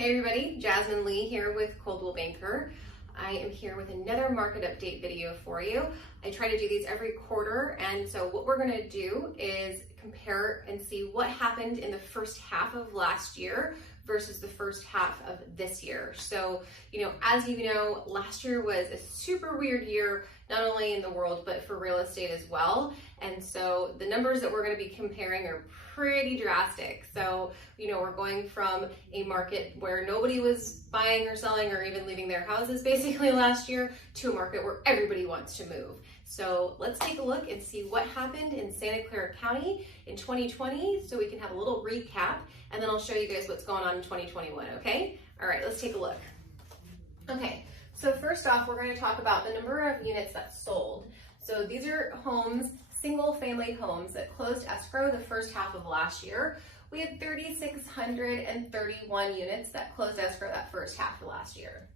Hey everybody, Jasmine Lee here with Coldwell Banker. I am here with another market update video for you. I try to do these every quarter, and so what we're going to do is compare and see what happened in the first half of last year versus the first half of this year. So, as you know, last year was a super weird year, not only in the world, but for real estate as well. And so the numbers that we're going to be comparing are pretty drastic. So, we're going from a market where nobody was buying or selling or even leaving their houses basically last year to a market where everybody wants to move. So let's take a look and see what happened in Santa Clara County in 2020 so we can have a little recap, and then I'll show you guys what's going on in 2021, okay? All right, let's take a look. Okay, so first off, we're going to talk about the number of units that sold. So these are homes, single family homes that closed escrow the first half of last year. We had 3,631 units that closed escrow that first half of last year.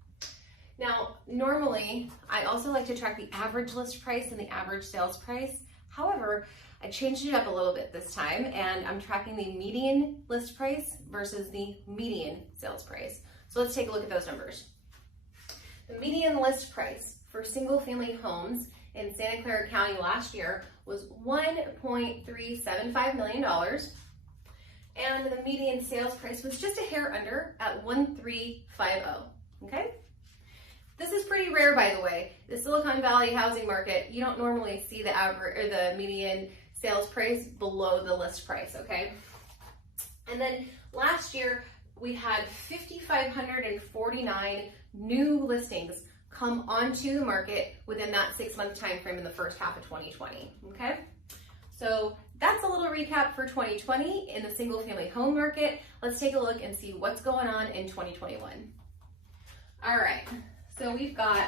Now, normally, I also like to track the average list price and the average sales price. However, I changed it up a little bit this time, and I'm tracking the median list price versus the median sales price. So let's take a look at those numbers. The median list price for single family homes in Santa Clara County last year was $1.375 million. And the median sales price was just a hair under at $1,350, okay? This is pretty rare, by the way. The Silicon Valley housing market, you don't normally see the average or the median sales price below the list price, okay? And then last year, we had 5,549 new listings come onto the market within that 6-month time frame in the first half of 2020, okay? So that's a little recap for 2020 in the single family home market. Let's take a look and see what's going on in 2021. All right, so we've got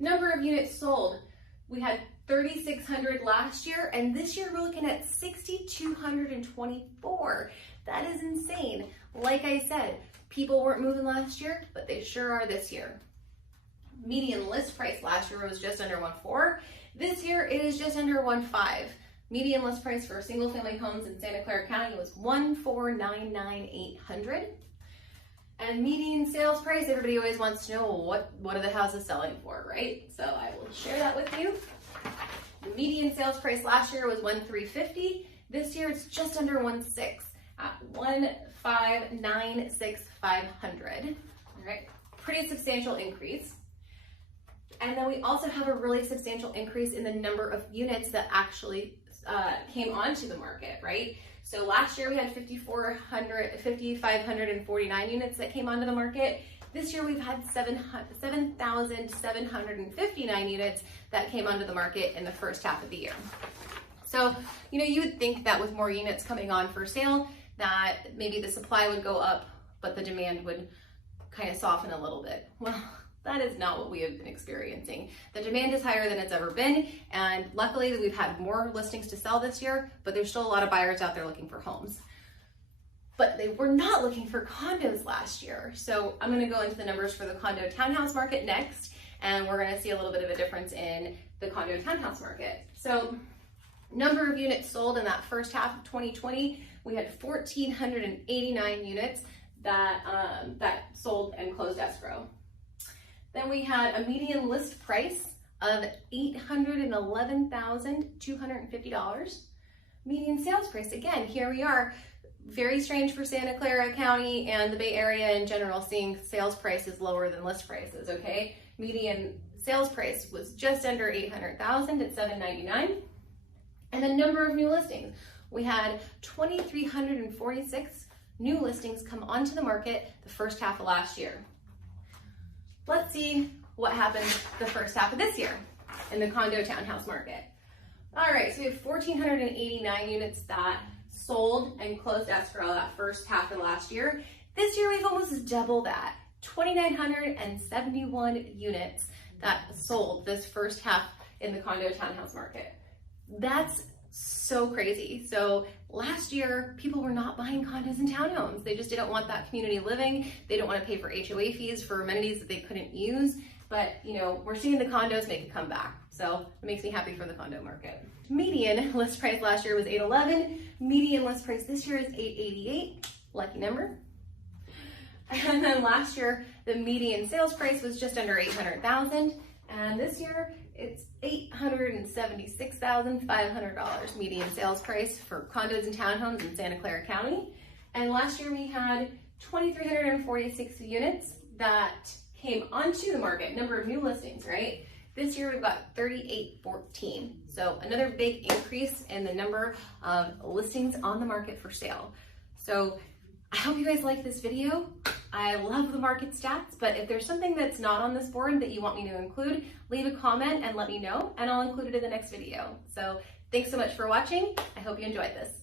number of units sold. We had 3,600 last year, and this year we're looking at 6,224. That is insane. Like I said, people weren't moving last year, but they sure are this year. Median list price last year was just under 1.4. This year it is just under 1.5. Median list price for single family homes in Santa Clara County was $1,499,800. And median sales price, everybody always wants to know what are the houses selling for, right? So I will share that with you. The median sales price last year was $1,350. This year it's just under 1.6 at $1,596,500. All right, pretty substantial increase. And then we also have a really substantial increase in the number of units that actually came onto the market, right? So last year we had 5,549 units that came onto the market. This year we've had 7,759 units that came onto the market in the first half of the year. So, you would think that with more units coming on for sale, that maybe the supply would go up, but the demand would kind of soften a little bit. Well, that is not what we have been experiencing. The demand is higher than it's ever been, and luckily we've had more listings to sell this year, but there's still a lot of buyers out there looking for homes. But they were not looking for condos last year. So I'm gonna go into the numbers for the condo townhouse market next, and we're gonna see a little bit of a difference in the condo townhouse market. So number of units sold in that first half of 2020, we had 1,489 units that sold and closed escrow. Then we had a median list price of $811,250. Median sales price, again, here we are. Very strange for Santa Clara County and the Bay Area in general, seeing sales prices lower than list prices, okay? Median sales price was just under $800,000 at $799. And the number of new listings. We had 2,346 new listings come onto the market the first half of last year. Let's see what happened the first half of this year in the condo townhouse market. All right, so we have 1,489 units that sold and closed escrow that first half of last year. This year we've almost doubled that, 2,971 units that sold this first half in the condo townhouse market. That's so crazy. So last year, people were not buying condos and townhomes. They just didn't want that community living. They don't want to pay for HOA fees for amenities that they couldn't use. But, we're seeing the condos make a comeback. So it makes me happy for the condo market. Median list price last year was $811. Median list price this year is $888. Lucky number. And then last year, the median sales price was just under $800,000. And this year, it's $876,500 median sales price for condos and townhomes in Santa Clara County. And last year we had 2,346 units that came onto the market, number of new listings, right? This year we've got 3,814. So another big increase in the number of listings on the market for sale. So I hope you guys like this video. I love the market stats, but if there's something that's not on this board that you want me to include, leave a comment and let me know, and I'll include it in the next video. So thanks so much for watching. I hope you enjoyed this.